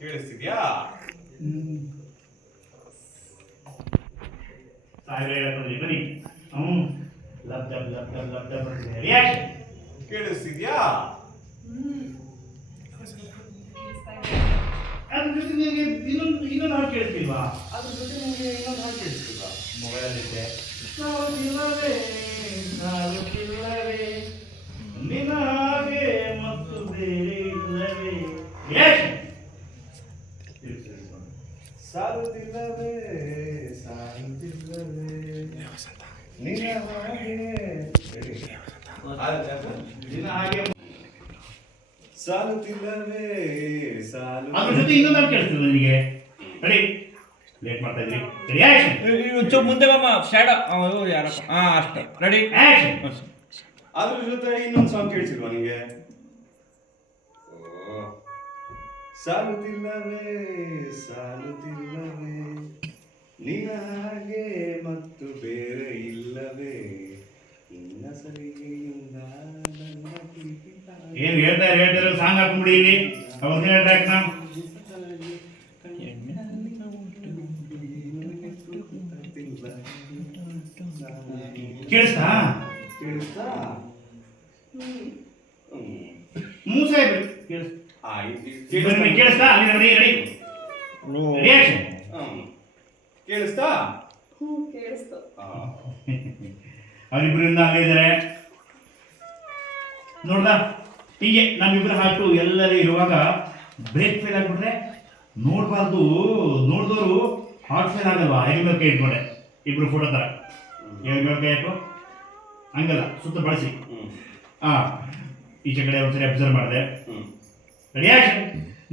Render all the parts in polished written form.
ಕೇಳಿಸ್ತಿದ್ಯಾ? ಬನ್ನಿ. ಲಬ್ dub ಲಬ್ dub ಲಬ್ dub reaction. ಕೇಳಿಸ್ತಿದ್ಯಾ? ಅದ್ರ ಜೊತೆ ನಿಮಗೆ ಇನ್ನೊಂದು ಹಾಡು ಕೇಳಿಸ್ತಿಲ್ವಾ? ಅದ್ರ ಜೊತೆ ನಿಮಗೆ ಇನ್ನೊಂದು ಹಾಡು ಕೇಳಿಸ್ತಿಲ್ವಾ? ಮೊಬೈಲಲ್ಲಿದೆ. ಸಾಲುತ್ತಿಲ್ಲವೇ ಸಾಲುತ್ತಿಲ್ಲವೇ ನಿನ್ನ ಹಾಗೆ ಮತ್ತು ಬೇರೆ ಇಲ್ಲವೇ. ರಿಯಾಕ್ಷನ್. ಸಾಲುತ್ತಿಲ್ಲವೇ ಸಾಲುತ್ತಿಲ್ಲವೇ ನಿನ್ನ ಹಾಗೆ ನಿನ್ನ ಹಾಗೆ ಸಾಲುತ್ತಿಲ್ಲವೇ ಸಾಲು. ಅದ್ರ ಜೊತೆ ಇನ್ನೊಂದು ಹಾಡು ಕೇಳಿಸ್ತದೆ ನನಗೆ. ರೆಡಿ? ಲೇಟ್ ಮಾಡ್ತಾ ಇದ್ರಿ. ರಿಯಾಕ್ಷನ್. ಒಂಚೂರು ಮುಂದೆ ಬಾಮ ಶಾಡೋ ಯಾರಪ್ಪ ಅಷ್ಟೇ ರೆಡಿ ಆಕ್ಷನ್. ಅದ್ರ ಜೊತೆ ಇನ್ನೊಂದು ಸಾಂಗ್ ಕೇಳಿಸಿಲ್ವಾ ನಿಂಗೆ? ಸಾಲುತ್ತಿಲ್ಲವೇ ಸಾಲುತ್ತಿಲ್ಲವೇ ನಿನ್ನ ಹಾಗೆ ಮತ್ತು ಬೇರೆ ಇಲ್ಲವೇ ನಿನ್ನ ಸರಿಗೆಯಿಂದ ಏನು ಹೇಳ್ತಾರೆ ಸಾಂಗ್ ಹಾಕೊಂಡ್ಬಿಡಿ ಇಲ್ಲಿ. ಅವ್ರನ್ನ ಟ್ರ್ಯಾಕ್ ನಾ ಕೇಳಿಸ್ತಾ? ಕೇಳಿಸ್ತಾ? ಮೂಸಾಯ್ತು. ಕೇಳಿಸ್ತಾ? Ready ready reaction. ಕೇಳಿಸ್ತಾ? ಕೇಳಿಸ್ತು. ಅವರಿಬ್ಬರಿಂದ ಅಲ್ಲೇ ಇದ್ದಾರೆ ನೋಡ್ದ. ಹೀಗೆ ನಮ್ಮಿಬ್ಬರ ಹಾಟು ಎಲ್ಲರೂ ಇರುವಾಗ ಬ್ರೇಕ್ ಫೇಲ್ ಆಗ್ಬಿಟ್ರೆ ನೋಡಬಾರ್ದು. ನೋಡಿದವರು ಹಾರ್ಟ್ ಫೇಲ್ ಆಗಲ್ವಾ? ಹೆಲ್ಮೆಟ್ ಕೈ ಇಟ್ಕೊಂಡೆ ಇಬ್ರು ಫೋಟೋ ತರ. ಹೆಲ್ಮೆಟ್ ಕೈ ಇಟ್ಟು ಹಂಗಲ್ಲ ಸುತ್ತ ಬಳಸಿ. ಈಚೆ ಕಡೆ ಒಂದ್ಸರಿ ಅಬ್ಸರ್ವ್ ಮಾಡಿದೆ. ರಿಯಾಕ್ಷನ್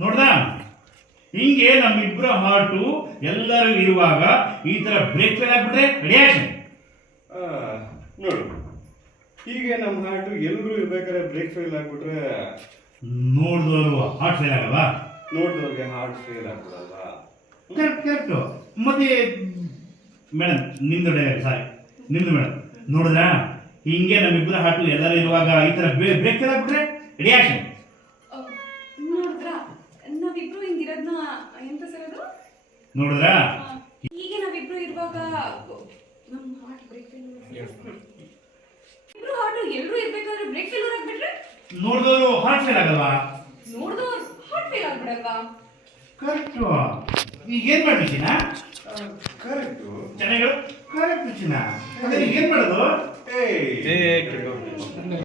ನೋಡ್ದ. ಹಿಂಗೆ ನಮ್ಮಿಬ್ಬರ ಹಾರ್ಟು ಎಲ್ಲರೂ ಇರುವಾಗ ಈ ತರ ಬ್ರೇಕ್ ಫೇಲ್ ಆಗ್ಬಿಟ್ರೆ ರಿಯಾಕ್ಷನ್. ನೋಡು, ಹೀಗೆ ನಮ್ಮ ಹಾರ್ಟು ಎಲ್ಲರೂ ಇರ್ಬೇಕಾದ್ರೆ ಬ್ರೇಕ್ ಫೇಲ್ ಆಗ್ಬಿಟ್ರೆ ನೋಡಿದವರು ಹಾರ್ಟ್ ಫೇಲ್ ಆಗಲ್ವಾ? ನೋಡಿದವ್ರಿಗೆ ಹಾರ್ಟ್ ಫೇಲ್ ಆಗ್ಬಿಡಲ್ವಾ? ಕರೆಕ್ಟ್. ಮತ್ತೆ ಮೇಡಮ್ ನಿಮ್ದು ಡೈಲಾಗ್, ಸಾರಿ ನಿಮ್ದು ಮೇಡಮ್. ನೋಡಿದ್ರ ಹಿಂಗೆ ನಮ್ಮಿಬ್ಬರ ಹಾಟು ಎಲ್ಲರೂ ಇರುವಾಗ ಈ ತರ ಬ್ರೇಕ್ ಫೇಲ್ ಆಗ್ಬಿಟ್ರೆ ರಿಯಾಕ್ಷನ್. ನೋಡಿದ್ರಾ ನಾವಿಬ್ರು ಹಿಂಗಿರೋದ್ನ ಎಂತ ಸರ್ ಅದು? ನೋಡಿದ್ರ ಹೀಗೆ ನಾವಿಬ್ರು ಇರುವಾಗ ನಮ್ಮ ಹಾರ್ಟ್ ಬ್ರೇಕ್ ಫೇಲ್ ಇಬ್ರು ಹಾರ್ಟ್ ಎಲ್ಲರೂ ಇರ್ಬೇಕಾದ್ರೆ ಬ್ರೇಕ್ ಫೇಲ್ ಆಗ್ಬಿಟ್ರೆ ನೋಡಿದವರು ಹಾರ್ಟ್ ಫೇಲ್ ಆಗಲ್ವಾ? ನೋಡಿದವ್ರು ಹಾರ್ಟ್ ಫೇಲ್ ಆಗ್ಬಿಡಲ್ವಾ? ಕರೆಕ್ಟ್. ಈಗ ಏನ್ ಮಾಡ್ಬೇಕು ಚಿನ್ನ? ಕರೆಕ್ಟು. ಚೆನ್ನಾಗಿ ಕರೆಕ್ಟ್ ಚಿನ್ನ. ಅದೇ ಏನ್ ಮಾಡೋದು? ಏಯ್